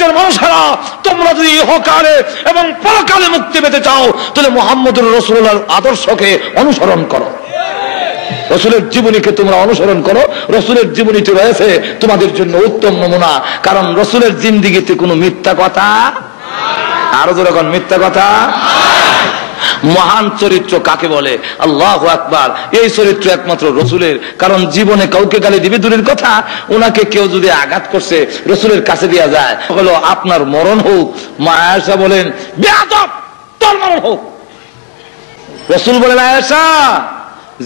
বিশ্বের মানুষেরা, তোমরা যদি ইহকালে এবং পরকালে মুক্তি পেতে চাও তাহলে মুহাম্মদুর রাসূলুল্লাহর আদর্শকে অনুসরণ করো, রসুলের জীবনীকে তোমরা অনুসরণ করো। রসুলের জীবনীতে রয়েছে তোমাদের জন্য উত্তম নমুনা, কারণ রসুলের জিন্দিগিতে কোনো মিথ্যা কথা, আরো যখন মিথ্যা কথা। মহান চরিত্র কাকে বলে? আল্লাহু আকবার। এই চরিত্র একমাত্র রসুলের, কারণ জীবনে কাউকে গালি দিবে দূরের কথা, ওনাকে কেউ যদি আঘাত করছে রসুলের কাছে দেওয়া যায়, হলো আপনার মরণ হোক। মা আয়েশা বলেন, বেয়াদব, তোর মরণ হোক। রসুল বলেন, আয়েশা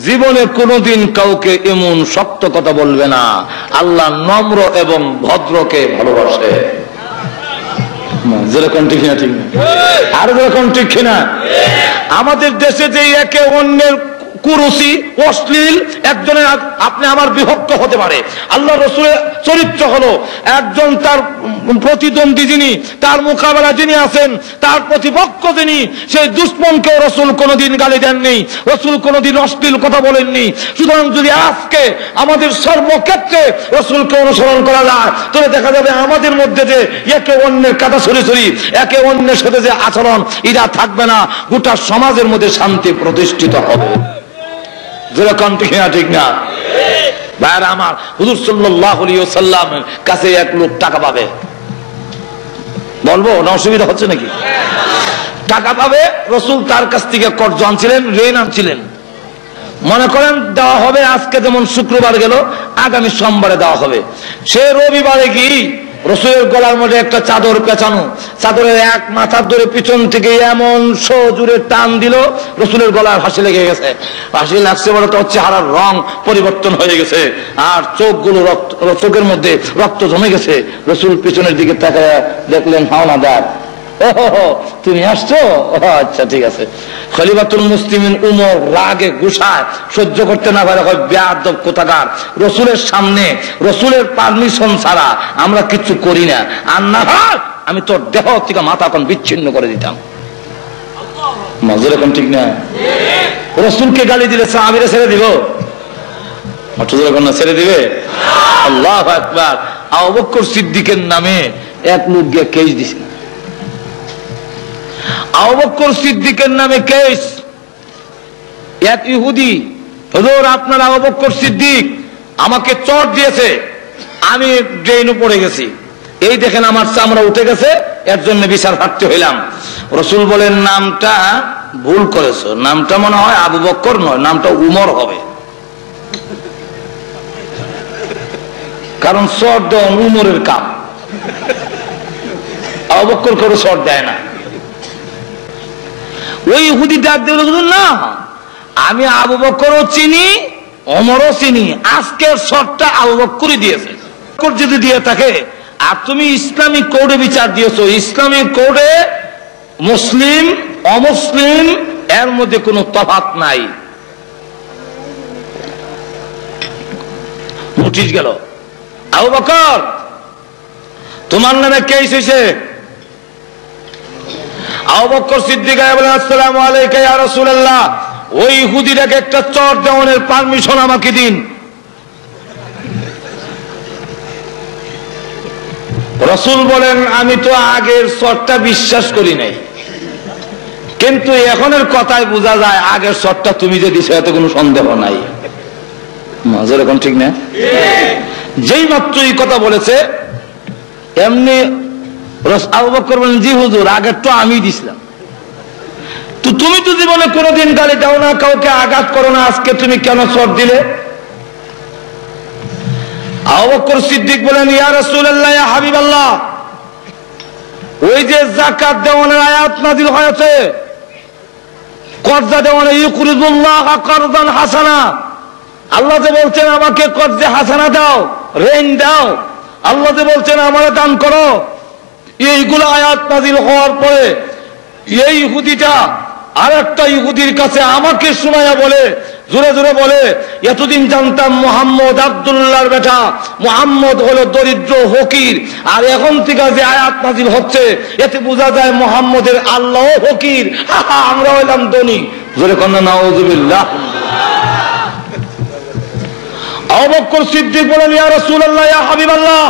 জীবনে কোনদিন কাউকে এমন শক্ত কথা বলবে না, আল্লাহ নম্র এবং ভদ্রকে ভালোবাসে। যেরকম ঠিক না, ঠিক না, আর যেরকম ঠিক না। আমাদের দেশে যে একে অন্যের কুরুচি, অশ্লীল, একজনের আপনি আমার বিভক্ত হতে পারে। আল্লাহ রসুলের চরিত্র হলো একজন তার প্রতিদ্বন্দ্বী যিনি, তার মোকাবেলা যিনি আছেন, তার প্রতিপক্ষ যিনি, সেই দুশ্মনকেও রসুল কোনোদিন গালি দেননি, রসুল কোনোদিন অশ্লীল কথা বলেননি। সুতরাং যদি আজকে আমাদের সর্বক্ষেত্রে রসুলকে অনুসরণ করা যায় তাহলে দেখা যাবে আমাদের মধ্যে যে একে অন্যের কাটা ছড়ি, একে অন্যের সাথে যে আচরণ, এটা থাকবে না। গোটা সমাজের মধ্যে শান্তি প্রতিষ্ঠিত হবে। যেরকম ঠিক না, ঠিক না ভাইরা আমার? হুজুর সাল্লাল্লাহু আলাইহি ওয়াসাল্লামের কাছে এক লোক টাকা পাবে, বলবো না অসুবিধা হচ্ছে নাকি? টাকা পাবে, রসুল তার কাছ থেকে কর্জ আনছিলেন, ঋণ আনছিলেন। মনে করেন দেওয়া হবে আজকে, যেমন শুক্রবার গেল, আগামী সোমবারে দেওয়া হবে। সে রবিবারে কি রসুলের গলার মধ্যে একটা চাদর পেঁচানো, চাদরের এক মাথার ধরে পিছন থেকে এমন জোরে টান দিল, রসুলের গলার হাসি লেগে গেছে। হাসি লাগছে বলে তো চেহারার রং পরিবর্তন হয়ে গেছে, আর চোখগুলো চোখের মধ্যে রক্ত জমে গেছে। রসুল পিছনের দিকে তাকায় দেখলেন হাওলাদার, ওহো তুমি আসছো, আচ্ছা ঠিক আছে। খলিফাতুল মুসলিমিন উমর রাগে গুসায় সহ্য করতে না পারে, বেয়াদব কোথাকার, রসুলের সামনে রসুলের পারমিশন ছাড়া আমরা কিছু করি না, আর না হয় আমি তোর দেহ থেকে মাথা এখন বিচ্ছিন্ন করে দিতাম। মজুর এখন ঠিক না? রসুলকে গালি দিলে সাহাবীরা ছেড়ে দিব? ছেড়ে দিবে? আল্লাহু আকবার। আবু বকর সিদ্দিকের নামে এক লোক গিয়ে কেস দিছে। আবু বকর সিদ্দিকের নামে কেস, এক ইহুদি, হুজুর আপনার আবু বকর সিদ্দিক আমাকে চট দিয়েছে, আমি ড্রেনে পড়ে গেছি, এই দেখেন আমার চামড়া উঠে গেছে, এর জন্য বিচার প্রার্থী হইলাম। রসুল বলেন, নামটা ভুল করেছো, নামটা মনে হয় আবু বকর নয়, নামটা উমর হবে, কারণ চট দেওয়া উমরের কাম, আবু বকর করে চট দেয় না। ওই ইহুদি ডাক দিয়ে না, আমি আবু বকরও চিনি, ওমরও চিনি, আজকের শর্টটা আবু বকরই দিয়েছে। যদি দিয়ে থাকে, আর তুমি ইসলামিক কোডে বিচার দিয়েছো, ইসলামিক কোডে মুসলিম অমুসলিম এর মধ্যে কোনো তফাৎ নাই। নোটিশ গেল, আবু বকর তোমার নামে কেস হয়েছে। আবু বকর সিদ্দিক বলেন, আসসালামু আলাইকা ইয়া রাসূলুল্লাহ, ওই ইহুদিটাকে একটা চট দেওয়ানোর পারমিশন আমাকে দিন। রাসূল বলেন, আমি তো আগের চটটা বিশ্বাস করি নাই, কিন্তু এখনের কথায় বোঝা যায় আগের চটটা তুমি যে দিছো এতে কোনো সন্দেহ নাই। মাঝে এখন ঠিক না? যেই মাত্র এই কথা বলেছে এমনি আবু বকর বলেন, জি হুজুর আগের তো আমি দিছিলাম। তো তুমি তো জীবনে কোনোদিন গালি দাও না, কাউকে আঘাত করো না, আজকে তুমি কেন চট দিলে? আবু বকর সিদ্দিক বলেন, ইয়া রাসূলুল্লাহ, ইয়া হাবিবাল্লাহ, ওই যে যাকাত দেওয়ানোর আয়াত নাযিল হয়েছে, কর্জা দেওয়ানো, ইউকরিদুল্লাহ করদান হাসানা, আল্লাহ যে বলছেন আমাকে কর্জে হাসানা দাও, ঋণ দাও, আল্লাহ যে বলছেন আমারে দান করো, এইগুলো আয়াত নাযিল হওয়ার পরে এই ইহুদিটা আর একটা ইহুদির কাছে আমাকে শোনায়া বলে, জোরে জোরে বলে, এতদিন জানতাম মুহাম্মদ আব্দুল্লাহর বেটা, মুহাম্মদ হলো দরিদ্র ফকির, আর এখন থেকে যে আয়াত নাযিল হচ্ছে এতে বোঝা যায় মুহাম্মদের আল্লাহ ফকির, আমরা হইলাম ধনী। জোরে কন্যা নাউযুবিল্লাহ। আবু বকর সিদ্দিক বলেন, ইয়া রাসূলুল্লাহ, ইয়া হাবিবাল্লাহ,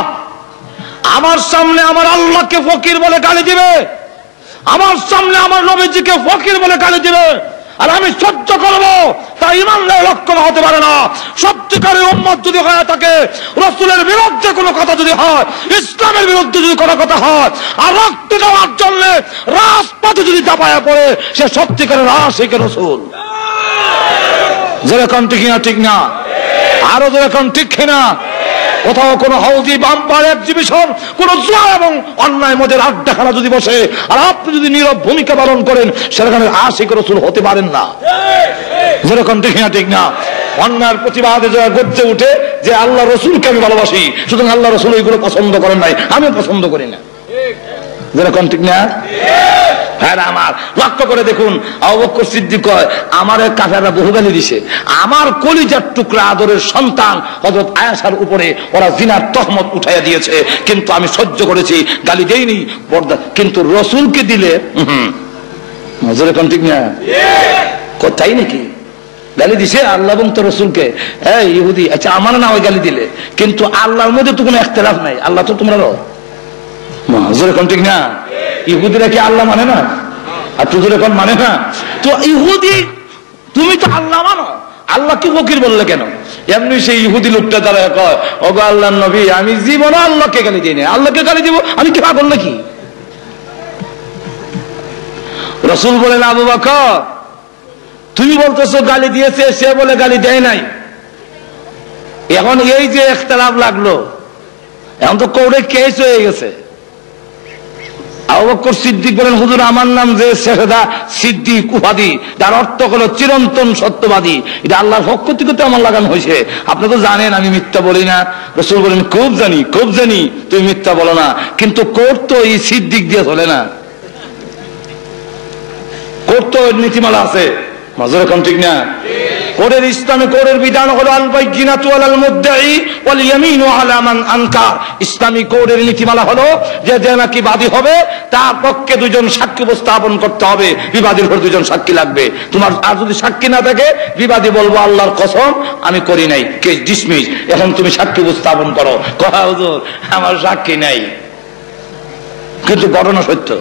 আমার সামনে আমার আল্লাহকে ফকির বলে গালি দিবে, আমার সামনে আমার নবীজিকে ফকির বলে গালি দিবে, আর আমি সহ্য করবো, তা ইমানদার লক্ষণ হতে পারে না। সত্যিকারের উম্মত যদি হয়ে থাকে, রাসূলের বিরুদ্ধে কোনো কথা যদি হয়, ইসলামের বিরুদ্ধে যদি কোনো কথা হয়, আর রক্ত দেওয়ার জন্য রাজপথে যদি চাপায়া পড়ে, সে সত্যিকারের আশিকে রাসূল। যেরকম ঠিক না, ঠিক না? আরো যেরকম ঠিক না? কোথাও কোনো হাউজি বাম্পার এক্সিবিশন, কোন জুয়া এবং অন্যায় মদের আড্ডাখানা যদি বসে, আর আপনি যদি নীরব ভূমিকা পালন করেন, সেখানে আশিক রাসূল হতে পারেন না। যেরকম ঠিক না, ঠিক না? অন্যায়ের প্রতিবাদে যারা গর্জে উঠে যে আল্লাহ রসুলকে আমি ভালোবাসি, সুতরাং আল্লাহ রসুল ওইগুলো পছন্দ করেন নাই, আমি পছন্দ করি না। যেরকম ঠিক না? হ্যাঁ, আমার লক্ষ্য করে দেখুন, আবু বকর সিদ্দিক কয় আমার কাফেররা বহু গালি দিছে, আমার কলিজার টুকরা আদরের সন্তান হযরত আয়েশার উপরে ওরা জিনার তহমত উঠাইয়া দিয়েছে, কিন্তু আমি সহ্য করেছি, গালি দেইনি, পর্দা। কিন্তু রসুলকে দিলে যেরকম ঠিক না? তাই নাকি? গালি দিছে আল্লাহ এবং তো রসুলকে। এই ইহুদি, আচ্ছা আমার না ওই গালি দিলে, কিন্তু আল্লাহর মধ্যে তো কোনো ইখতিলাফ নাই, আল্লাহ তো তোমরা যেরকম ঠিক না? ইহুদিরা কি আল্লাহ মানে না? আর তুই যখন মানে না, তো ইহুদি তুমি তো আল্লাহ মানো, আল্লাহ কি ফকির বললে কেন? এমনি সেই ইহুদি লোকটা তারা কয়, ওগো আল্লাহর নবী, আমি জীবনে আল্লাহকে গালি দিই না, আল্লাহকে গালি দিব আমি কি পাগল নাকি? রাসূল বলেন, আবু বকর তুমি বলতেছো গালি দিয়েছে, সে বলে গালি দেয় নাই। এখন এই যে ইখতিলাফ লাগলো, এখন তো কোর্টে কেস হয়ে গেছে। আবু বকর সিদ্দিক বলেন, হুজুর আমার নাম যে শেহদা সিদ্দিক উপাধি, যার অর্থ হলো চিরন্তন সত্যবাদী, এটা আল্লাহর পক্ষ থেকে তো আমার লাগানো হয়েছে। আপনি তো জানেন আমি মিথ্যা বলি না। রাসূল বলেন, খুব জানি, খুব জানি তুমি মিথ্যা বলো না, কিন্তু কোর্ট তো এই সিদ্দিক দিয়ে চলে না, কোর্ট তো নীতিমালা আছে। যেরকম ঠিক না? কোর্টের ইসলামী কোর্টের বিধান হলো আল বাইয়িনাতু আলাল মুদ্দাই ওয়াল ইয়ামিনু আলা মান আনকার। ইসলামী কোর্টের নীতিমালা হলো যে নাকি বাদী হবে তার পক্ষে দুজন সাক্ষী উপস্থাপন করতে হবে, বিবাদীর উপর দুজন সাক্ষী লাগবে। তোমার আর যদি সাক্ষী না থাকে, বিবাদী বলবো আল্লাহর কসম আমি করি নাই, কেস ডিসমিস, এখন তুমি সাক্ষী উপস্থাপন করো। কয় হুজুর আমার সাক্ষী নাই, কিন্তু ঘটনা সত্য।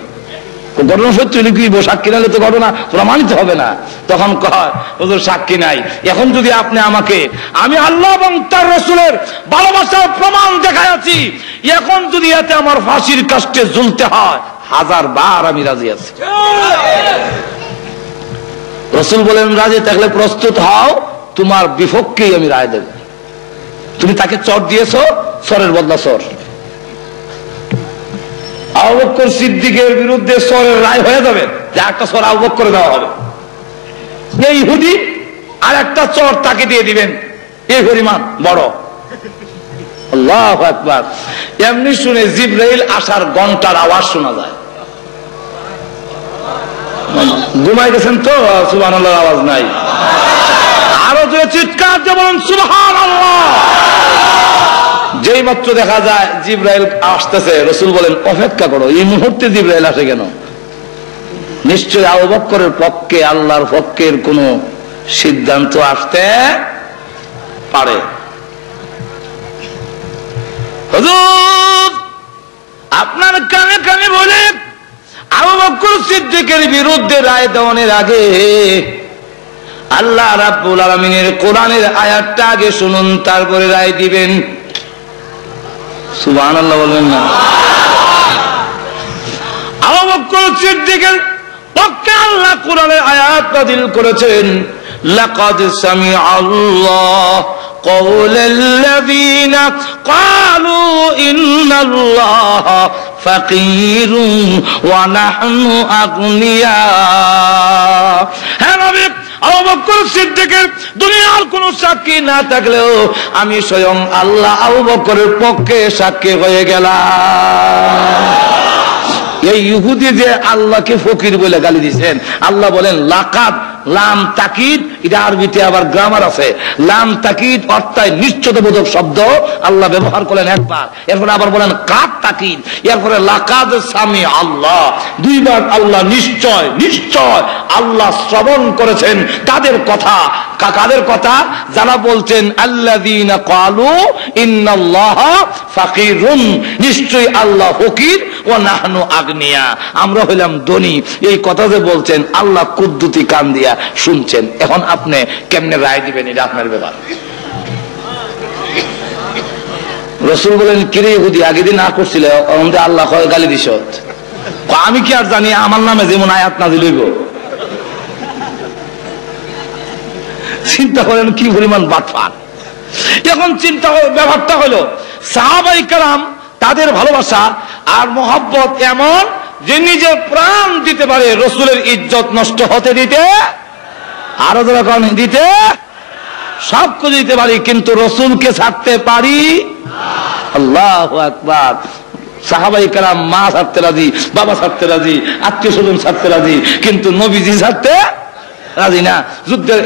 ঘটনা সত্য কি সাক্ষী নালে তো ঘটনা তোরা মানতে হবে না। তখন কয় হুজুর সাক্ষী নাই, এখন যদি আপনি আমাকে, আমি আল্লাহ এবং তার রাসূলের ভালোবাসার প্রমাণ দেখাইছি, এখন যদি এতে আমার ফাঁসির কাস্টে ঝুলতে হয়, 1000 বার আমি রাজি আছি। রাসূল বলেন, রাজি থাকলে প্রস্তুত হও, তোমার বিপক্ষেই আমি রায় দেব। তুমি তাকে চর দিয়েছো, চরের বদলা চর। আবু বকর সিদ্দিকের বিরুদ্ধে চরের রায় হয়ে যাবে, যে একটা চর আবু বকর দেওয়া হবে, এই ইহুদি আর একটা চর তাকে দিয়ে দিবেন, এই পরিমাণ বড়। আল্লাহু আকবার। এমনি শুনে জিবরাইল আসার ঘন্টার আওয়াজ শোনা যায়। ঘুমাই গেছেন তো, সুবহানাল্লাহর আওয়াজ নাই। আরো যে চিৎকার দিয়ে বলেন সুবহানাল্লাহ। যেই মাত্র দেখা যায় জিবরাইল আসতেছে, রাসূল বলেন অপেক্ষা করো, এই মুহূর্তে জিবরাইল আসে কেন? নিশ্চয় আবু বকরের পক্ষে, আল্লাহর পক্ষের কোন সিদ্ধান্ত আসতে পারে। হুজুর আপনার কানে কানে বলে আবু বকর সিদ্দিকের বিরুদ্ধে রায় দেওয়ার আগে আল্লাহ রাব্বুল আলামিনের কোরআনের আয়াতটা আগে শুনুন, তারপরে রায় দিবেন। সুবহানাল্লাহ বলবেন না? আবু বকর সিদ্দিকের পক্ষে আল্লাহ কোরআনের আয়াত নাযিল করেছেন, লাকাদ সামিআল্লাহু কাওলাল্লাযীনা ক্বালু ইন্নাল্লাহা ফাকীরুন ওয়া নাহনু আগনিয়া। হ্যাঁ নবী, আবু বকর সিদ্দিকের দুনিয়ার কোন সাক্ষী না থাকলেও আমি স্বয়ং আল্লাহ আবু বকরের পক্ষে সাক্ষী হয়ে গেলাম। এই ইহুদি যে আল্লাহকে ফকির বলে গালি দিয়েছেন, আল্লাহ বলেন লাকাদ লাম তাকিদ, এটা আরবিতে আবার গ্রামার আছে। লাম তাকিদ অর্থাৎ নিশ্চয়তাবোধক শব্দ আল্লাহ ব্যবহার করলেন একবার, এরপরে আবার বলেন কাদ তাকিদ, এরপরে লাকাদ সামি আল্লাহ, দুইবার আল্লাহ নিশ্চয় নিশ্চয় আল্লাহ শ্রবণ করেছেন তাদের কথা। কাদের কথা? যারা বলছেন আল্লাযীনা ক্বালু ইন্নাল্লাহা ফাকিরুন, নিশ্চয়ই আল্লাহ ফকির, ওয়া নাহনু আগনিয়া, আমরা হইলাম ধনী। এই কথা যে বলছেন আল্লাহ কুদ্দুতি কান দিয়া শুনছেন। এখন আপনি কেমনে রায় দিবেন, এটা আপনার ব্যাপার। রাসূল বলেন কিরে ইহুদি আগে দিন না করছিল, আমাদের আল্লাহ কয় গালি দিছ। আমি কি আর জানি আমার নামে যেমন আয়াত নাযিল হইব। চিন্তা করেন কি পরিমাণ বাটপার। এখন চিন্তা ব্যাপারটা হলো সাহাবায়ে কেরাম তাদের ভালোবাসা আর মহব্বত এমন যে নিজের প্রাণ দিতে পারে রাসূলের ইজ্জত নষ্ট হতে দিতে, আরো যখন দিতে সব কিছু দিতে পারি, কিন্তু রাসূলকে ছাড়তে পারি। আল্লাহু আকবার। সাহাবায়ে কেরাম মা ছাড়তে রাজি, বাবা ছাড়তে রাজি, আত্মীয় স্বজন ছাড়তে রাজি, কিন্তু নবীজি ছাড়তে রাজি না। যুদ্ধের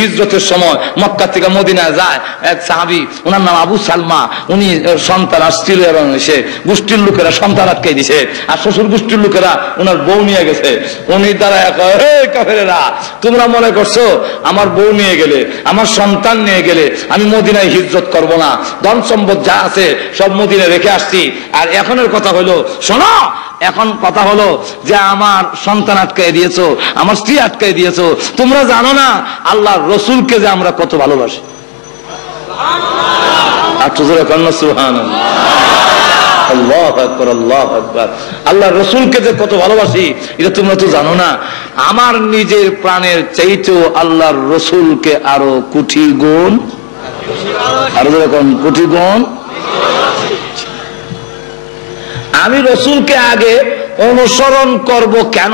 হিজরতের সময় মক্কা থেকে মদিনায় যায় এক সাহাবী, ওনার নাম আবু সালমা। উনি সন্তান আসছিল এবং সে গোষ্ঠীর লোকেরা সন্তান আটকাই দিছে, আর শ্বশুর গোষ্ঠীর লোকেরা ওনার বউ নিয়ে গেছে। উনি দ্বারা কাফেরেরা, তোমরা মনে করছো আমার বউ নিয়ে গেলে, আমার সন্তান নিয়ে গেলে আমি মদিনায় হিজরত করব না, ধন সম্পদ যা আছে সব মদিনায় রেখে আসছি। আর এখনের কথা হলো, শোনো, এখন কথা হলো যে আমার সন্তান আটকাই দিয়েছো, আমার স্ত্রী আটকাই দিয়েছো, তোমরা জানো না আল্লাহর রাসূলকে যে আমরা কত ভালোবাসি। আল্লাহু আকবার, আল্লাহু আকবার। আল্লাহর রাসূলকে যে কত ভালোবাসি এটা তোমরা তো জানো না। আমার নিজের প্রাণের চাইতেও আল্লাহর রাসূলকে আরো কোটি গুণ, আরো যখন কোটি গুণ। আমি রাসূলকে আগে অনুসরণ করব কেন?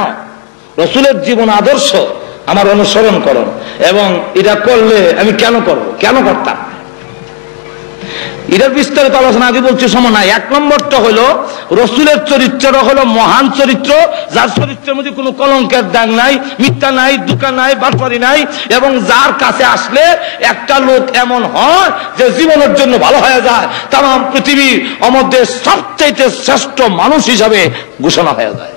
রাসূলের জীবন আদর্শ আমার অনুসরণ করুন, এবং এটা করলে আমি কেন করব, কেন করতাম, এটার বিস্তারিত আলোচনা আগে বলছি, সময় নাই। এক নম্বরটা হলো রাসূলের চরিত্রটা হলো মহান চরিত্র, যার চরিত্রের মধ্যে কোনো কলঙ্কের দাগ নাই, মিথ্যা নাই, ধোঁকা নাই, বাটপারি নাই, এবং যার কাছে আসলে একটা লোক এমন হয় যে জীবনের জন্য ভালো হয়ে যায়, তাম পৃথিবীর মধ্যে সবচেয়ে শ্রেষ্ঠ মানুষ হিসাবে ঘোষণা হয়ে যায়।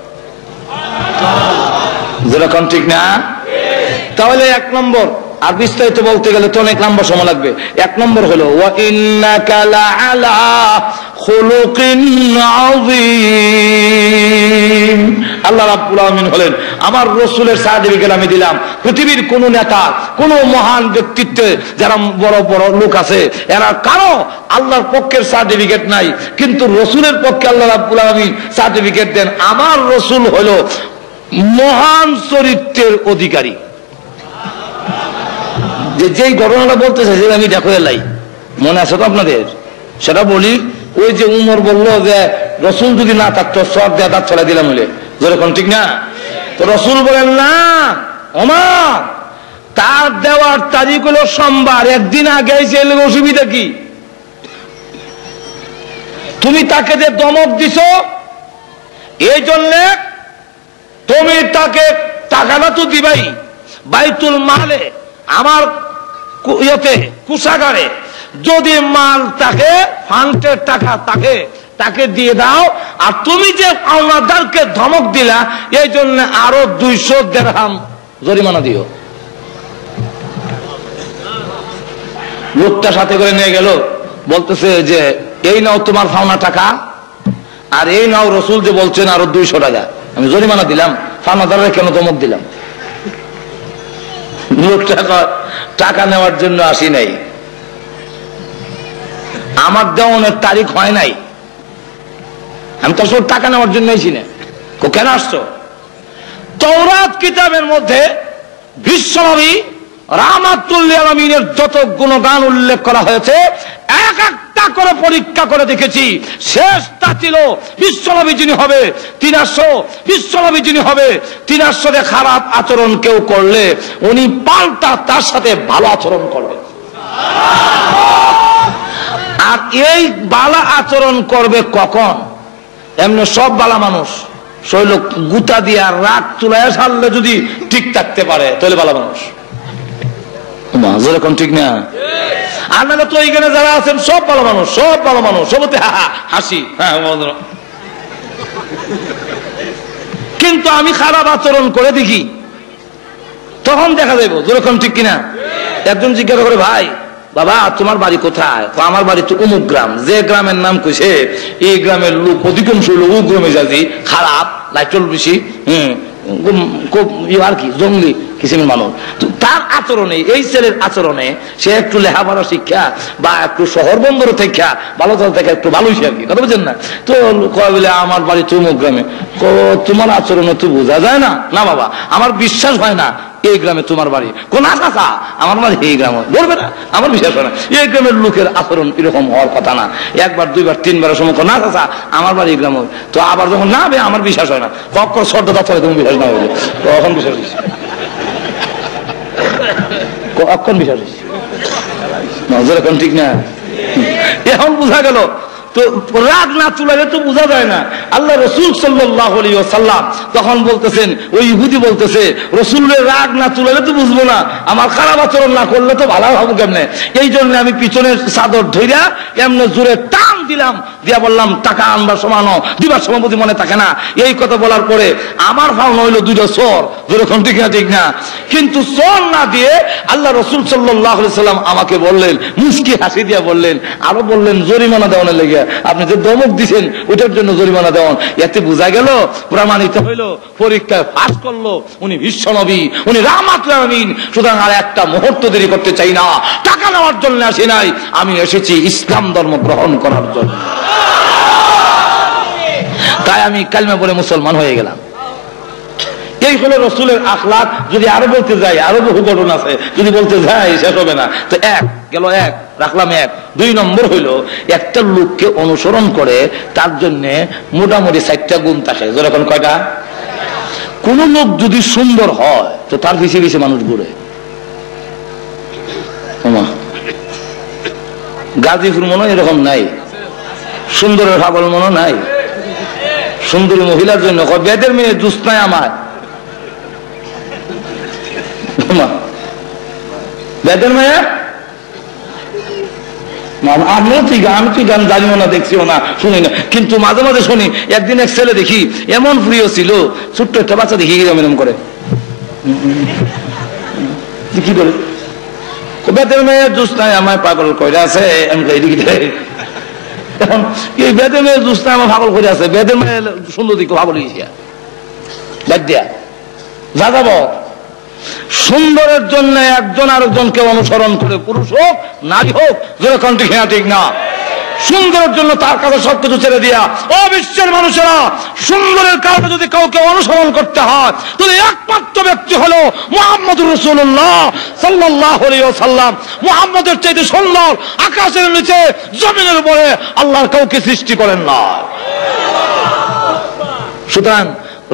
যেরকম ঠিক না? তাহলে এক নম্বর, আর বিস্তারিত বলতে গেলে তো অনেক লম্বা সময় লাগবে। এক নম্বর হলো ওয়া ইন্নাকা লাআলা খুলুকিন আযীম। আল্লাহ রাব্বুল আলামিন হলেন আমার রাসূলের সার্টিফিকেট আমি দিলাম। পৃথিবীর কোন নেতা, কোন মহান ব্যক্তিত্ব যারা বড় বড় লোক আছে, এরা কারো আল্লাহর পক্ষের সার্টিফিকেট নাই, কিন্তু রাসূলের পক্ষে আল্লাহ রাব্বুল আলামিন সার্টিফিকেট দেন। আমার রাসূল হলো মহান চরিত্রের অধিকারী। যেই ঘটনাটা বলতে চাইছি আমি দেখো এলাই, মনে আছে তো আপনাদের? সেটা বলি। ওই যে উমর বললো যে রাসূল যদি না থাকতো সব দিয়ে দাঁত ফেলা দিলাম বলে, যেরকম ঠিক না? তো রাসূল বলেন না ওমর, তার দেওয়ার তারিখ হলো সোমবার, একদিন আগে এলে অসুবিধা কি? তুমি তাকে যে দমক দিছো এই জন্যে তুমি তাকে টাকাটা তো দিবাই, বাইতুল মালে আমার কুষাগারে যদি মাল থাকে, ফান্ডের টাকা তাকে দিয়ে দাও। আর তুমি যে পাওনাদারকে ধমক দিলা এই জন্য আরো 200 দিরহাম জরিমানা দিও। লোকটা সাথে করে নিয়ে গেল, বলতেছে যে এই নাও তোমার পাওনা টাকা, আর এই নাও রাসূল যে বলছেন আরো 200 টাকা, আমি জরিমানা দিলাম, পাওনাদারের কেন ধমক দিলাম? লোকটা টাকা নেওয়ার জন্য আসি নাই, আমার দেওয়ানোর তারিখ হয় নাই, আমি তো আসলে টাকা নেওয়ার জন্য আসি না। কেন আসছো? তাওরাত কিতাবের মধ্যে বিশ্বনবী রাহমাতুল লিল আলামিনের যত গুণগান উল্লেখ করা হয়েছে এক একটা করে পরীক্ষা করে দেখেছি। শেষটা ছিল বিশ্বনবী যিনি হবে 300, বিশ্বনবী যিনি হবে 300 খারাপ আচরণ কেউ করলে উনি পাল্টা তার সাথে ভালো আচরণ করবেন। আর এই বালা আচরণ করবে কখন? এমনি সব বালা মানুষ শৈল গুতা দিয়া রাগ চুলায় সারলে যদি ঠিক থাকতে পারে তাহলে ভালো মানুষ, যেরকম ঠিক না। আর নাহলে তো এইখানে যারা আছেন সব ভালো মানুষ, সব ভালো মানুষ, সবতে হাসি, হ্যাঁ। কিন্তু আমি খারাপ আচরণ করে দেখি, তখন দেখা যাবো যেরকম ঠিক কিনা। একজন জিজ্ঞাসা করে, ভাই বাবা তোমার বাড়ি কোথায়? আমার বাড়ি তো অমুক গ্রাম। যে গ্রামের নাম কইছে এই গ্রামের লোক অধিকাংশ লোক ও গ্রামে যাচ্ছি, খারাপ, লাইটল বেশি, আর কি জঙ্গলি কিসিমের মানুষ। তার আচরণে, এই ছেলের আচরণে সে একটু লেখাপড়া শিক্ষা বা একটু শহর বন্দর থেকে ভালো থেকে একটু ভালো হয়েছে আর কি, কথা বুঝছেন না? তো কয় বলে আমার বাড়ি তো অমুক গ্রামে। তোমার আচরণে তো বোঝা যায় না। না বাবা আমার বিশ্বাস হয় না এই গ্রামে তোমার বাড়ি। কোন আশা আমার বাড়ি এই গ্রামে, বলবে না, আমার বিশ্বাস হয় না। এই গ্রামের লোকের আচরণ এরকম হওয়ার কথা না। একবার দুইবার তিনবারের সময় না চাচা আমার বাড়ি এই গ্রামে, তো আবার যখন না বে আমার বিশ্বাস হয় না, কখন শ্রদ্ধা থাকে তুমি বিশ্বাস না হইলে তখন বিশ্বাস হয়েছে, কখন বিশ্বাস হয়েছে, এখন ঠিক না। এখন বোঝা গেল তো রাগ না চুলালে তো বোঝা যায় না। আল্লাহ রসুল সাল্লাল্লাহু আলাইহি ওয়াসাল্লাম তখন বলতেছেন, ওই ইহুদি বলতেছে রসুলের রাগ না চুলালে তো বুঝবো না, আমার খারাপ আচরণ না করলে তো ভালো হবো কেমনে। এই জন্য আমি পিছনের চাদর ধইরা এমনি জোরে টান দিলাম, দিয়া বললাম টাকা আনবার সমানো দিবার সমাপতি মনে থাকে না। এই কথা বলার পরে আমার ফাউন হইলো দুইটা চোর, যেরকম ঠিক না ঠিক না। কিন্তু চোর না দিয়ে আল্লাহ রসুল সাল্লাল্লাহু আলাইহি ওয়াসাল্লাম আমাকে বললেন, মুস্কি হাসি দিয়া বললেন, আরো বললেন জরিমানা দেওয়ানোর লেগে, আপনি যে দমক দিচ্ছেন ওইটার জন্য জরিমানা দেওয়ান। এতে বোঝা গেল, প্রমাণিত হইল, পরীক্ষায় পাস করলো উনি বিশ্ব নবী, উনি রাহমাতুল আলামিন। সুতরাং আর একটা মুহূর্ত দেরি করতে চাই না, টাকা নেওয়ার জন্য আসি নাই, আমি এসেছি ইসলাম ধর্ম গ্রহণ করার জন্য। তাই আমি কালিমা বলে মুসলমান হয়ে গেলাম। এই হলো রসুলের আখলাক। যদি আরো বলতে যাই আরো বহু ঘটনা আছে, যদি বলতে যাই শেষ হবে না। তো এক গেল, এক রাখলাম এক। দুই নম্বর হইল, একটা লোককে অনুসরণ করে তার জন্য মোটামুটি 4টা গুণ থাকে। যেরকম কয়টা? কোন লোক যদি সুন্দর হয় তো তার পিছিয়ে পিছিয়ে মানুষ ঘুরে। গাজীপুর মনে এরকম নাই, সুন্দরের পাগল মনে নাই। সুন্দরী মহিলার জন্য বেদের মেয়ে জুস্নায় আমার বেদের মেয়ে, আমিও ঠিক, আমি তো গান জানিও না, দেখছিও না, শুনি না, কিন্তু মাঝে মাঝে শুনি। একদিন এক ছেলে দেখি এমন প্রিয় ছিল, ছোট্ট একটা বাচ্চা দেখি এরম করে, কি করে বেদের মেয়ে জুস্নায় আমায় পাগল করে আছে। আমি এখন এই বেদের মেয়ে জুস্নায় আমার পাগল করে আছে, বেদের মেয়ে সুন্দর দিকে পাগল হয়েছে দিয়া যা যাব। সুন্দরের জন্য একজন আরেকজনকে অনুসরণ করে, পুরুষ হোক নারী হোক, যেরকম ঠিক না ঠিক না। সুন্দরের জন্য তার কাছে সবকিছু ছেড়ে দিয়া, ও বিশ্বের মানুষেরা, সুন্দরের কারণে যদি কাউকে অনুসরণ করতে হয় তাহলে একমাত্র ব্যক্তি হলো মুহাম্মদুর রাসূলুল্লাহ সাল্লাল্লাহু আলাইহি ওয়াসাল্লাম। মুহাম্মদের চাইতে সুন্দর আকাশের নিচে জমিনের উপরে আল্লাহর কাউকে সৃষ্টি করেন না। সুতরাং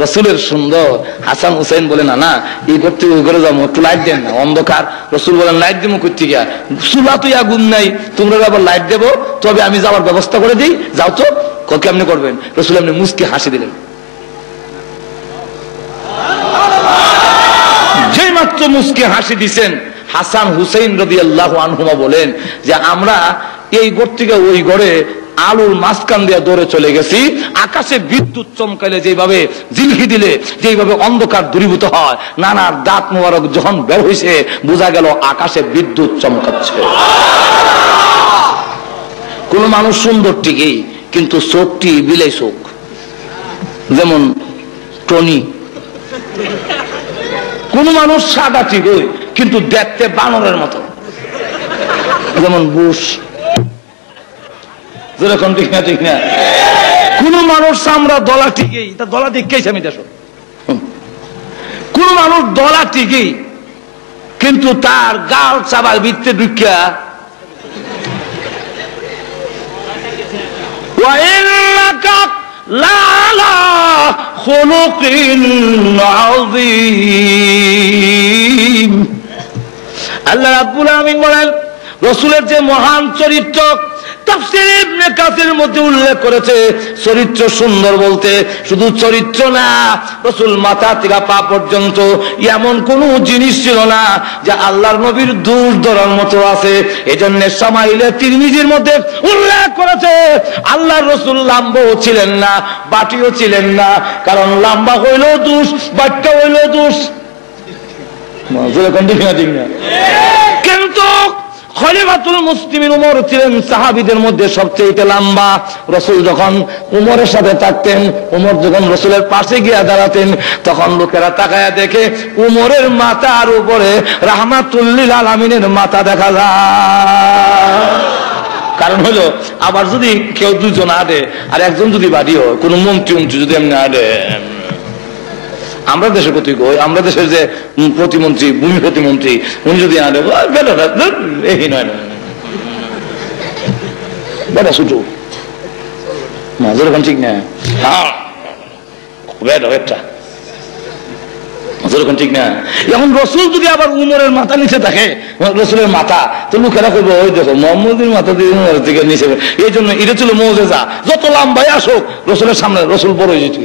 রসুলের সুন্দর। হাসান হুসাইন বলে, না না এই করতে ওই করে যাবো, একটু লাইট দেন না, অন্ধকার। রসুল বলেন, লাইট দেবো করতে গিয়া, চুলা তো আগুন নাই, তোমরা আবার লাইট দেবো, তবে আমি যাওয়ার ব্যবস্থা করে দিই, যাও তো। কেমনি করবেন? রসুল এমনি মুস্কি হাসি দিলেন। যে মাত্র মুস্কি হাসি দিছেন, হাসান হুসাইন রাদিয়াল্লাহু আনহুমা বলেন যে আমরা এই ঘর থেকে ওই ঘরে আলুর মাঝখান দিয়ে দৌড়ে চলে গেছি। আকাশে বিদ্যুৎ চমকাইলে যেভাবে জিলহি দিলে যেভাবে অন্ধকার দূরীভূত হয়, নানার দাঁত মোবারক যখন বের হয়েছে বোঝা গেল আকাশে বিদ্যুৎ চমকাচ্ছে। কোন মানুষ সুন্দর ঠিকই, কিন্তু চোখটি বিলাই চোখ, যেমন টনি। কোন মানুষ সাদা ঠিকই, কিন্তু দেখতে বানরের মতো, যেমন বুশ। যেরকম ঠিক না ঠিক না। কোন মানুষ আমরা দলা ঠিকই, তা দলা দেখেছি আমি দেশ। কোন মানুষ দলা ঠিকই, কিন্তু তার গাল চাবার ভিত্তে ঢুকিয়া আল্লাহ রাব্বুল আলামিন বলেন, রসুলের যে মহান চরিত্র তাফসীর ইবনে কাসির মধ্যে উল্লেখ করেছে চরিত্র সুন্দর বলতে শুধু চরিত্র না, রাসূল মাথা থেকে পা পর্যন্ত এমন কোন জিনিস ছিল না যে আল্লাহর নবীর দোষ ধরার মতো আছে। এজন্য শামাইলে তিরমিজির মধ্যে উল্লেখ করেছে আল্লাহর রাসূল লম্বাও ছিলেন না, বাটিও ছিলেন না, কারণ লম্বা হইলেও দোষ, বাট্টা হইলেও দোষ। কিন্তু খলিফাতুল মুসলিমিন ওমর ছিলেন সাহাবীদের মধ্যে সবচেয়ে লম্বা। রাসূল যখন ওমরের সাথে থাকতেন, ওমর যখন রাসূলের পাশে গিয়ে দাঁড়াতেন, তখন লোকেরা তাকায়া দেখে ওমরের মাথার উপরে রাহমাতুল লিল আলামিনের মাথা দেখা যায়। কারণ হলো আবার যদি কেউ দুজন আডে আর একজন যদি বাড়ি হয়, কোন মন্ত্রী যদি এমনি আডে, আমরা দেশের কত কই, আমরা দেশের যে প্রতিমন্ত্রী, ভূমি প্রতিমন্ত্রী, উনি যদি আনে এই নয় বেটা ছুটু যেরকম ঠিক না, যেরকম ঠিক না। এখন রসুল যদি আবার উমরের মাথা নিচে থাকে, রসুলের মাথা, তো লোকেরা করবো ওই দেখো মোহাম্মদের মাথা থেকে নিচে। এই জন্য এটা ছিল মৌজেজা, যত লম্বাই আসুক রসুলের সামনে রসুল বড় হয়ে যেত।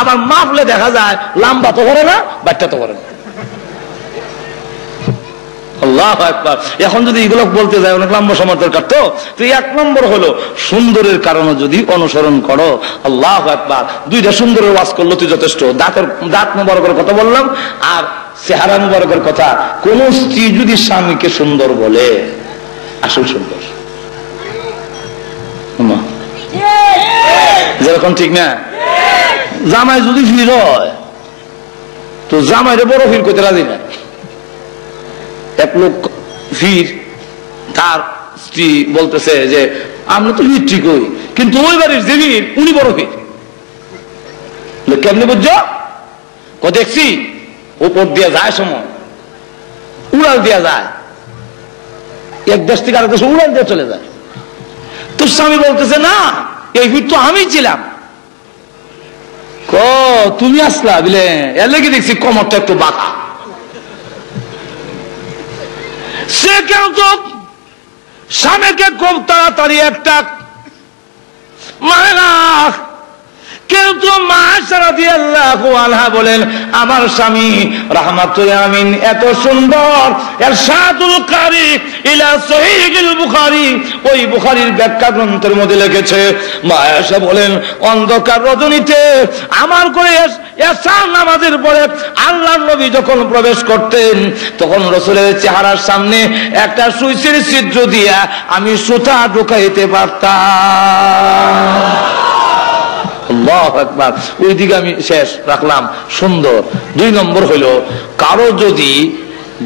আবার মাপলে দেখা যায় লম্বা তো করে না, বাচ্চা তো করে না। আল্লাহু আকবার। এখন যদি এগুলো বলতে যায় অনেক লম্বা সময় দরকার, তো এক নম্বর হলো সুন্দরের কারণে যদি অনুসরণ করো, আল্লাহু আকবার, দুইটা সুন্দরের ওয়াজ করলো তুই যথেষ্ট। দাঁত মোবারকের কথা বললাম আর চেহারা মোবারকের কথা। কোন স্ত্রী যদি স্বামীকে সুন্দর বলে, আসল সুন্দর যেরকম ঠিক না। জামাই যদি ফির হয় তো জামাইরে বড় ফির করতে রাজি না। এক লোক ফির, তার স্ত্রী বলতেছে যে আমরা তো ফির ঠিক হই, কিন্তু ওই বাড়ির যে ফির উনি বড় ফির। কেমনি বুঝছো? দেখছি উপর দিয়ে যায় সময় উড়াল দিয়া যায়, এক দেশ থেকে আরেক দেশে উড়াল দিয়ে চলে যায়। তোর স্বামী বলতেছে না, এই ফির তো আমি ছিলাম। তুমি আসলা বলে এর লেগে দেখছি কমরটা একটু বাঁকা। সে কেন তো স্বামীকে খুব তাড়াতাড়ি একটা মানে না, কিন্তু মা রাদিয়াল্লাহু আনহা বলেন আমার স্বামী রাহমাতুল আমিন এত সুন্দর। ইরশাদুল কারি ইলা সহিহুল বুখারী, ওই বুখারীর ব্যাখ্যা গ্রন্থের মধ্যে লিখেছে মা আয়েশা বলেন অন্ধকার রজনীতে আমার করে এশা নামাজের পরে আল্লাহর নবী যখন প্রবেশ করতেন, তখন রাসূলের চেহারার সামনে একটা সুইচের ছিদ্র দিয়া আমি সুতা ঢুকাইতে পারতাম। আল্লাহু আকবার। ওই দিকে আমি শেষ রাখলাম সুন্দর। দুই নম্বর হইল কারো যদি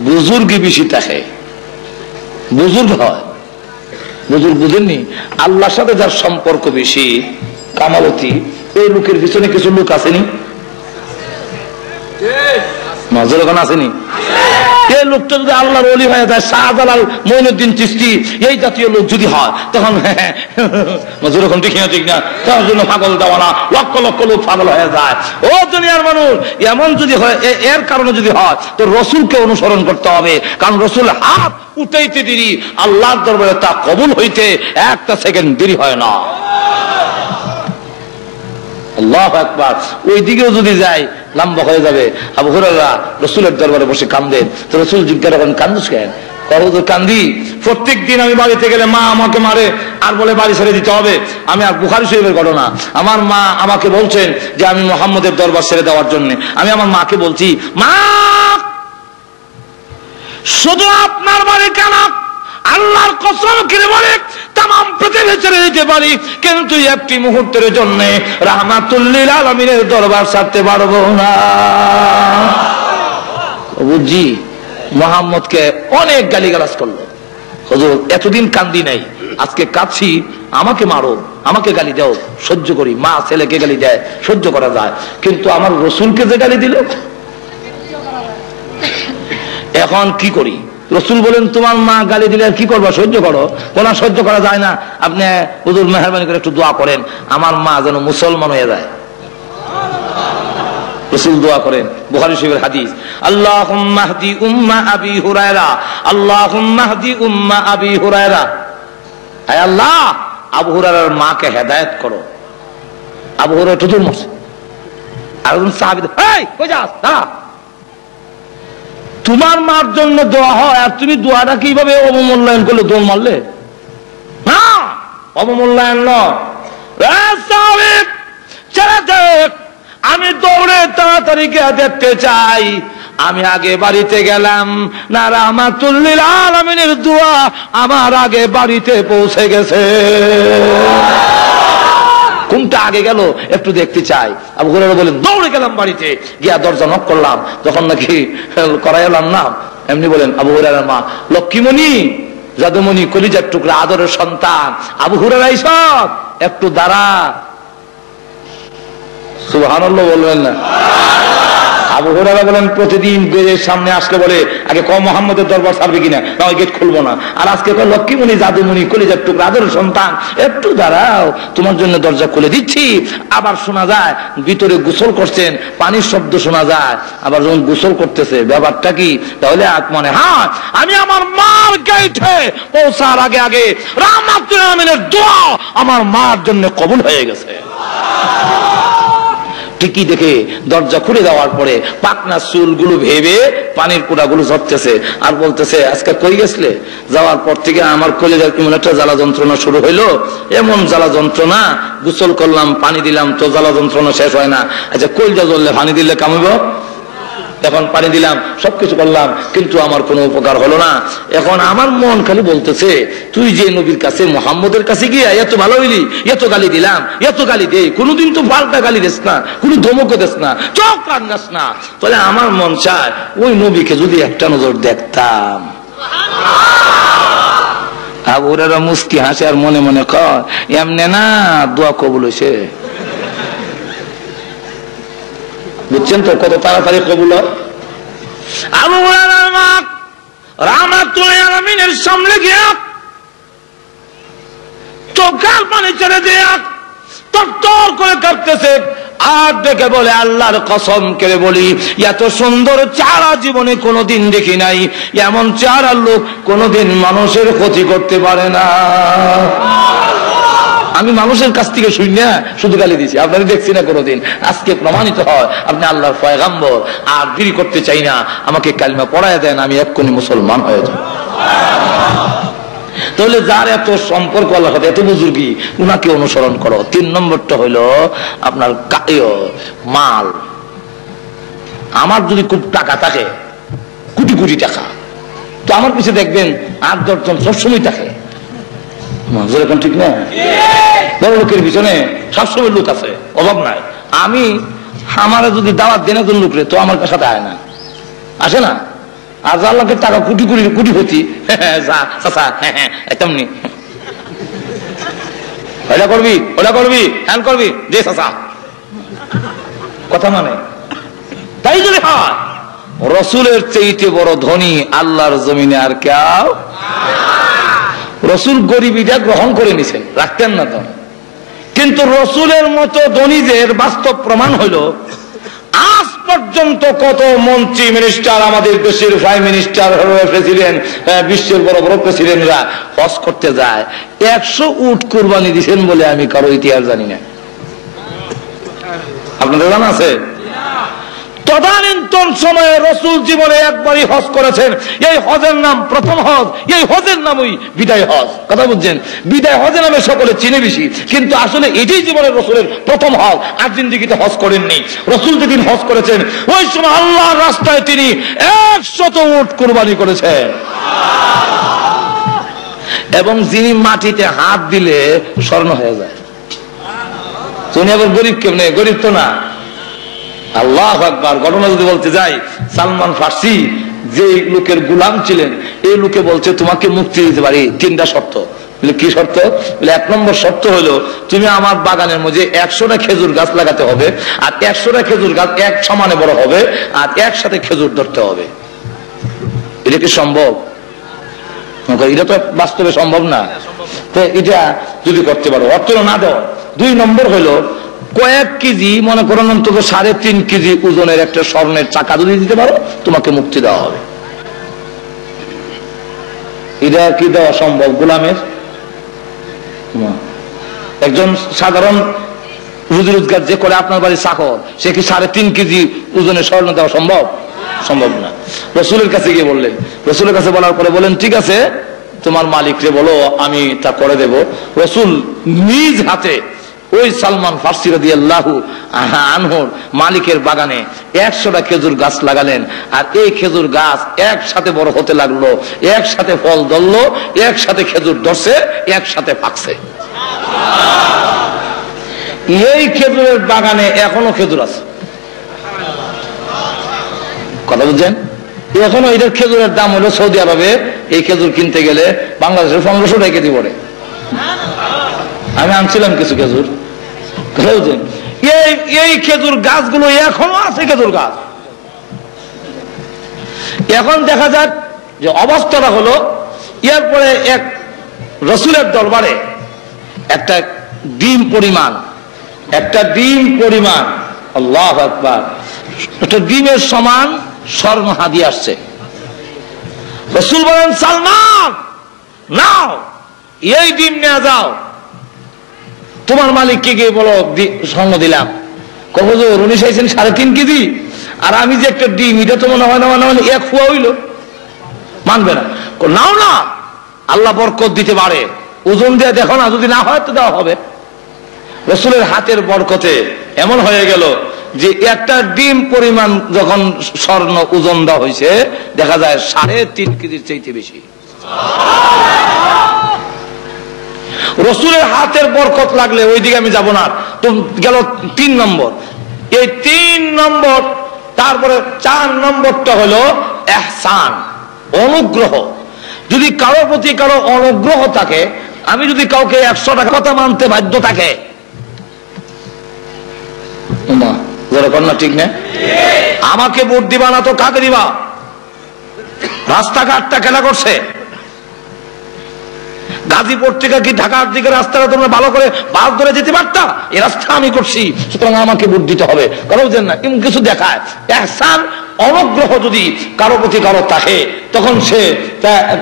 বুজুর্গ বেশি থাকে, বুজুর্গ হয়, বুজুর্গ বুঝেননি, আল্লাহর সাথে যার সম্পর্ক বেশি, কামালতি, ওই লোকের পিছনে কিছু লোক আসেনি, নজর ওখানে আসেনি। এই লোকটা যদি আল্লাহর ওলি হয়ে যায়, শাহজালাল, মঈনুদ্দিন চিশতি, এই জাতীয় লোক যদি হয়, তখন নজর ওখান ঠিক না, ঠিক না, তার জন্য পাগল দেওয়ানা লক্ষ লক্ষ লোক পাগল হয়ে যায়। ও দুনিয়ার মানুষ, এমন যদি হয়, এর কারণে যদি হয়, তো রসুলকে অনুসরণ করতে হবে। কারণ রসুল হাত উঠাইতে দেরি, আল্লাহর দরবারে তা কবুল হইতে একটা সেকেন্ড দেরি হয় না। আল্লাহু আকবার। ওই দিকেও যদি যায় লম্বা হয়ে যাবে। আবু হুরায়রা রাসূলের দরবারে বসে কান্দেন, তো রাসূল জিজ্ঞাসা করেন কান্দুস কেন? কান্দি, প্রত্যেক দিন আমি বাড়িতে গেলে মা আমাকে মারে আর বলে বাড়ি ছেড়ে দিতে হবে। আমি আর বুখারী শরীফের ঘটনা, আমার মা আমাকে বলছেন যে আমি মুহাম্মদের দরবার ছেড়ে দেওয়ার জন্য। আমি আমার মাকে বলছি, মা শুধু আপনার বাড়ি কেন, আল্লাহর কসম করে বলে তামাম পৃথিবী ছেড়ে দিতে পারি, কিন্তু একটি মুহূর্তের জন্য রাহমাতুল লিল আলামিনের দরবার ছাড়তে পারবো না। বুঝি মুহাম্মদকে অনেক গালিগালাজ করলো। হুজুর এতদিন কান্দি নাই, আজকে কাঁদছি, আমাকে মারো, আমাকে গালি দাও, সহ্য করি। মা ছেলেকে গালি দেয়, সহ্য করা যায়, কিন্তু আমার রসুলকে যে গালি দিল, এখন কি করি? রসুল বলেন তোমার মা গালি দিলে কি করবা? সহ্য করো। কোনা সহ্য করা যায় না, আপনি হুজুর মেহরবানি করে একটু দোয়া করেন আমার মা যেন মুসলমান হয়ে যায়। রাসূল দোয়া করেন, বুখারী শরীফের হাদিস, আল্লাহুম্মা হদি উম্মা আবি হুরায়রা, আল্লাহুম্মা হদি উম্মা আবি হুরায়রা। আয় আল্লাহ, আবু হুরায়রার মাকে হেদায়েত করো। আবু হুরায়রা তো মরছে। আর একজন সাহাবী, এই কই যাস? দাঁড়া, তোমার মার জন্য দোয়া হয় আর তুমি দোয়াটা কিভাবে অবমূল্যায়ন করলে? দোল মারলে না, অবমূল্যায়ন নয়। আমি দৌড়ে তাড়াতাড়ি গিয়ে দেখতে চাই। আমি আগে বাড়িতে গেলাম না, রাহমাতুল লিল আলামিনের দোয়া আমার আগে বাড়িতে পৌঁছে গেছে। কোনটা আগে গেল একটু দেখতে চাই। আবু হুরায়রা বলেন, দৌড়ে গেলাম বাড়িতে, গিয়া দরজা নক করলাম। যখন নাকি করাইলাম না, এমনি বলেন আবু হুরায়রার মা, লক্ষ্মীমণি, জাদুমণি, কলিজার টুকরা, আদরের সন্তান আবু হুরায়রা, সব একটু দাঁড়া। সুবহানাল্লাহ বলবেন না? আবু হুরায়রা বলেন, প্রতিদিন গেটের সামনে আসলে বলে আগে ক মুহাম্মদের দরবার ছাড়বে কিনা, না ওই গেট খুলবো না। আর আজকে কয় লক্ষ্মীমণি, জাদুমণি, কলিজার টুকরা, আদরের সন্তান, একটু দাঁড়াও, তোমার জন্য দরজা খুলে দিচ্ছি। আবার শোনা যায় ভিতরে গোসল করছেন, পানির শব্দ শোনা যায়। আবার যখন গোসল করতেছে, ব্যাপারটা কি? তাহলে মনে হয় আমি আমার মার গেটে পৌঁছার আগে আগে রাহমাতুল আলামিনের দোয়া আমার মার জন্য কবুল হয়ে গেছে। ঠিকই দেখে দরজা খুলে দেওয়ার পরে পাকনা চুলগুলো ভেবে পানির কুড়াগুলো ঝরতেছে আর বলতেছে, আজকে কই গেছিলে? যাওয়ার পর থেকে আমার কলিজার কেমন একটা জ্বালা যন্ত্রণা শুরু হইলো, এমন জ্বালা যন্ত্রণা, গোসল করলাম, পানি দিলাম তো জ্বালা যন্ত্রণা শেষ হয় না। আচ্ছা, কলিজা জ্বললে পানি দিলে কামিব? এখন পানি দিলাম, সবকিছু করলাম, কিন্তু আমার কোনো উপকার হলো না। এখন আমার মন খালি বলতেছে, তুই যে নবীর কাছে, মুহাম্মদের কাছে গিয়া এত ভালো হইলি, এত গালি দিলাম, এত গালি দেই, কোনোদিন তো পাল্টা গালি দিস না, কোনো ধমক দিস না, চোখ রাঙাস না। তাহলে আমার মন চায় ওই নবীকে যদি একটা নজর দেখতাম। আবু হুরায়রা মুস্কি হাসে আর মনে মনে কয়, এমনে না দোয়া কবুল হইছে। বুঝছেন তো কত তাড়াতাড়ি কবুল হয়? আবু হুরায়রার মা রাহমাতুল লিল আলামিনের সামনে গিয়া চোখের পানি ছেড়ে দিয়া তরতর করে কাঁপতেছে আর ডেকে বলে, আল্লাহর কসম করে বলি, এত সুন্দর চেহারা জীবনে কোনোদিন দেখি নাই। এমন চেহারার লোক কোনোদিন মানুষের ক্ষতি করতে পারে না। আমি মানুষের কাছ থেকে শুনি না, শুধু গালি দিছি, আপনারা দেখছি না কোনোদিন। আজকে প্রমাণিত হয় আপনি আল্লাহর পয়গাম্বর। আর দেরি করতে চাই না, আমাকে কালিমা পড়ায় দেন, আমি এক্ষুনি মুসলমান হয়ে যাব। তাহলে যার এত সম্পর্ক আল্লাহর সাথে, এত বুজুর্গি, উনাকে অনুসরণ করো। 3 নম্বরটা হইল আপনার মাল। আমার যদি খুব টাকা থাকে, কোটি কোটি টাকা, তো আমার পিছিয়ে দেখবেন 8-10 জন সবসময় থাকে। এখন ঠিক না? বড় লোকের পিছনে সবসময় লোক আছে, অভাব নাই। আমি আমার যদি দাওয়াত দেন একজন লোক রে, তো আমার সাথে আয় না, আসে না। আর যার লোকের টাকা কোটি কোটি কোটিপতি, তেমনি ওটা করবি, ওটা করবি, হ্যান করবি, যে চাচা কথা মানে। তাই যদি হয়, রসুলের চেয়েতে বড় ধনী আল্লাহর জমিনে আর কেউ। রসুল গরিবিটা গ্রহণ করে নিছেন, রাখতেন না তো, কিন্তু রসুলের মতো ধনীদের বাস্তব প্রমাণ হইল আজ পর্যন্ত কত মন্ত্রী মিনিস্টার, আমাদের দেশের প্রাইম মিনিস্টার, প্রেসিডেন্ট, বিশ্বের বড় বড় প্রেসিডেন্টরা হজ করতে যায়, 100 উট কুরবানি দিচ্ছেন বলে আমি কারো ইতিহাস জানি না। আপনাদের জানা আছে? তদানীন্তন সময়ে রসুল জীবনে একবারই হজ করেছেন। এই হজের নাম প্রথম হজ, এই হজের নামই বিদায় হজ। কথা বুঝছেন? বিদায় হজের নামে সকলে চিনে বেশি, কিন্তু আসলে এটাই জীবনের রসুলের প্রথম হজ। আর জিন্দেগিতে হজ করেননি। রসুল যেদিন হজ করেছেন, ওই সময় আল্লাহর রাস্তায় তিনি 100 উট কুরবানি করেছেন। এবং যিনি মাটিতে হাত দিলে স্বর্ণ হয়ে যায়। তুমি আবার গরিব কেমনে? গরিব তো না। আল্লাহু আকবার। ঘটনা যদি বলতে যাই, সালমান ফার্সি যে লোকের গোলাম ছিলেন, এই লোকে বলছে তোমাকে মুক্তি দিতে পারি 3টা শর্ত। কি শর্ত? 1 নম্বর শর্ত হলো তুমি আমার বাগানের মধ্যে 100টা খেজুর গাছ লাগাতে হবে, আর 100টা খেজুর গাছ এক সমানে বড় হবে, আর একসাথে খেজুর ধরতে হবে। এটা কি সম্ভব? এটা তো বাস্তবে সম্ভব না। তো এটা যদি করতে পারো, অর্থ না দাও। 2 নম্বর হলো কয়েক কেজি, মনে করেন অন্তত 3.5 কেজি ওজনের একটা স্বর্ণের চাকা যদি দিতে পারো, তোমাকে মুক্তি দেওয়া হবে। এটা কি দেওয়া সম্ভব গোলামের? একজন সাধারণ রুজি রোজগার যে করে আপনার বাড়ির চাকর, সে কি 3.5 কেজি ওজনের স্বর্ণ দেওয়া সম্ভব? সম্ভব না। রসুলের কাছে গিয়ে বললেন, রসুলের কাছে বলার পরে বলেন ঠিক আছে, তোমার মালিকরে বলো আমি তা করে দেব। রসুল নিজ হাতে ওই সালমান ফার্সি রাদিয়াল্লাহু আনহুর মালিকের বাগানে 100টা খেজুর গাছ লাগালেন। আর এই খেজুর গাছ একসাথে বড় হতে লাগলো, একসাথে ফল ধরলো, একসাথে খেজুর ধরছে, একসাথে পাকছে। এই খেজুরের বাগানে এখনো খেজুর আছে। কথা বুঝছেন? এখনো এটার খেজুরের দাম হলো সৌদি আরবে এই খেজুর কিনতে গেলে বাংলাদেশের 1500 টাকা কেজি পড়ে। আমি আনছিলাম কিছু খেজুর। এই খেজুর গাছগুলো এখনো আছে, খেজুর গাছ। এখন দেখা যাক যে অবস্থাটা হলো, এরপরে এক রসুলের দরবারে একটা ডিম পরিমাণ আল্লাহু আকবার, একটা ডিমের সমান স্বর্ণ হাদিয়া আসছে। রসুল বলেন সালমান নাও এই ডিম নিয়ে যাও, তোমার মালিককে গিয়ে বলো স্বর্ণ দিলাম। হুজুর উনি চাইছেন 3.5 কেজি, আর আমি যে একটা ডিম, এটা তো মনে হয় না মানে 1 ফুয়া হইল, মানবে না। নাও না, আল্লাহ বরকত দিতে পারে, ওজন দিয়ে দেখো না, যদি না হয় তো দেওয়া হবে। রসুলের হাতের বরকতে এমন হয়ে গেল যে একটা ডিম পরিমাণ যখন স্বর্ণ ওজন দেওয়া হয়েছে, দেখা যায় 3.5 কেজির চাইতে বেশি। রসুলের হাতের বরকত লাগলে ওইদিকে আমি যাব না। তো গেল 3 নম্বর। এই 3 নম্বর, তারপরে 4 নম্বরটা হলো ইহসান, অনুগ্রহ। যদি কারো প্রতি কারো অনুগ্রহ থাকে, আমি যদি কাউকে 100 টাকা কথা মানতে বাধ্য থাকে, না ঠিক না? আমাকে ভোট দিবা না তো কাকে দিবা? রাস্তাঘাটটা খেলা করছে, গাজীপুর থেকে কি ঢাকার দিকে রাস্তাটা তোমরা ভালো করে বাস ধরে যেতে পারতা? এই রাস্তা আমি করছি, সুতরাং আমাকে ভোট দিতে হবে। কারণ এমন কিছু দেখায়। ইহসান, অনুগ্রহ যদি কারো প্রতি কারো থাকে, তখন সে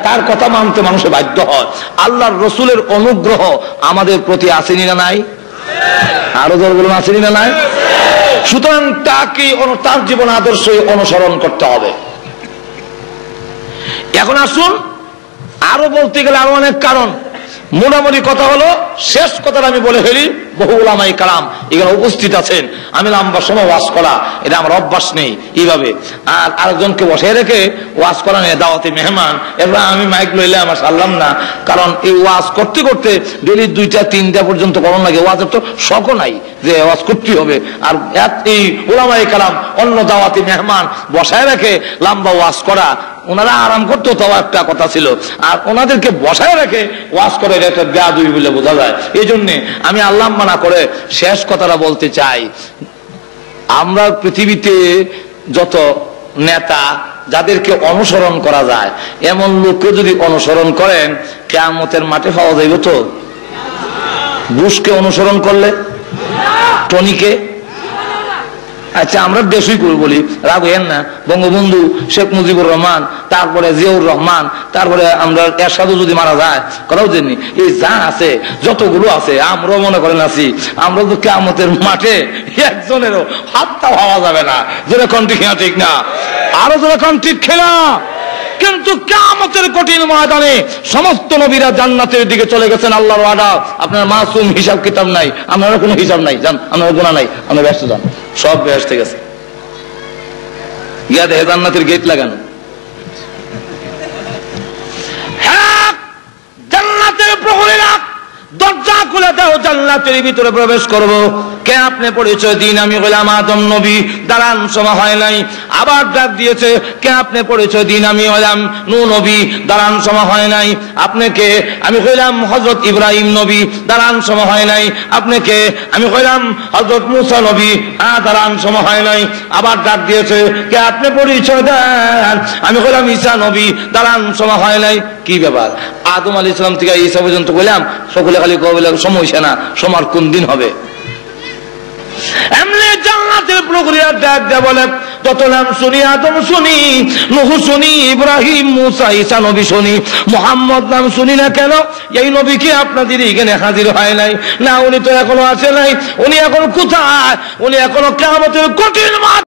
তার কথা মানতে মানুষে বাধ্য হয়। আল্লাহর রসুলের অনুগ্রহ আমাদের প্রতি আসেনি না নাই? আরো জোর বলুন, আসেনি না নাই? সুতরাং তাকে তার জীবন আদর্শ অনুসরণ করতে হবে। এখন আসুন, আরো বলতে গেলে আরো অনেক কারণ। মোটামুটি কথা হলো, শেষ কথাটা আমি বলে ফেলি। বহু উলামায়ে কেরাম এখানে উপস্থিত আছেন, আমি লম্বা সময় ওয়াজ করা এটা আমার অভ্যাস নেই এইভাবে। আর আরেকজনকে বসে রেখে ওয়াজ করা নিয়ে দাওয়াতি মেহমান, এবার আমি মাইক লইলে আমার সারলাম না। কারণ এই ওয়াজ করতে করতে ডেলি 2টা-3টা পর্যন্ত করণ লাগে। ওয়াজের তো শখও নাই যে ওয়াজ করতে হবে। আর এই উলামায়ে কেরাম অন্য দাওয়াতি মেহমান বসায় রেখে লম্বা ওয়াজ করা, ওনারা আরাম করতো তাও একটা কথা ছিল, আর ওনাদেরকে বসায় রেখে ওয়াজ করে একটা বেয়াদবি বলে বোঝা যায়। এই জন্য আমি আল্লাহ মানা করে শেষ কথাটা বলতে চাই। আমরা পৃথিবীতে যত নেতা, যাদেরকে অনুসরণ করা যায়, এমন লোককে যদি অনুসরণ করেন, কিয়ামতের মাঠে পাওয়া যাইবে তো? বুশকে অনুসরণ করলে, টনিকে, আচ্ছা আমরা দেশই করে বলি, রাগ হইয়েন না, বঙ্গবন্ধু শেখ মুজিবুর রহমান, তারপরে জিয়াউর রহমান, তারপরে আমরা এরশাদও যদি মারা যায়, কথাও জানি, এই যা আছে যতগুলো আছে, আমরাও মনে করেন আছি, আমরা তো কিয়ামতের মাঠে একজনেরও হাতটা পাওয়া যাবে না। যেটা কোন ঠিক না, ঠিক না? আরো যেটা কোন ঠিক খেলা। কিন্তু কিয়ামতের কঠিন ময়দানে সমস্ত নবীরা জান্নাতের দিকে চলে গেছেন, আল্লাহর ওয়াদা। আপনার মাসুম, হিসাব কিতাব নাই, আপনারা কোনো হিসাব নাই, জান আপনার গুনাহ নাই, আপনারা ব্যস্ত যান, সব ব্যস্ত গেছে। ইয়াদে জান্নাতের গেট লাগানো, হ্যাঁ জান্নাতের প্রহরীরা দরজা খুলে দাও, জান্নাতের ভিতরে প্রবেশ করব। কে আপনি পরিচয় দিন, আমি হলাম আদম নবী। দাঁড়ান, সময় হয় নাই, আবার ডাক দিয়েছে, কে আপনি পরিচয় দিন, আমি হলাম নূহ নবী। দাঁড়ান, সময় হয় নাই। আপনি কে? আমি হইলাম হযরত ইব্রাহিম নবী। দাঁড়ান, সময় হয় নাই। আপনি কে? আমি হইলাম হযরত মুসা নবী। দাঁড়ান, সময় হয় নাই। আবার ডাক দিয়েছে, কে আপনি পরিচয় দেন, আমি হইলাম ঈসা নবী। দাঁড়ান, সময় হয় নাই। কি ব্যাপার? আদম আলাইহিস সালাম থেকে ঈসা পর্যন্ত বললাম, সকলে খালি কবে সময় না, সময় কোন দিন হবে? এমনি জান্নাতের প্রহরীরা ডাক দেয়া বলে, যত নাম শুনি আদম শুনি, নূহ শুনি, ইব্রাহিম, মুসা, ঈসা নবী শুনি, মুহাম্মদ নাম শুনি না কেন? এই নবী কি আপনাদের এখানে হাজির হয় নাই? না, উনি তো এখনো আসে নাই। উনি এখন কোথায়? উনি এখনো কিয়ামতের কঠিন মাঠ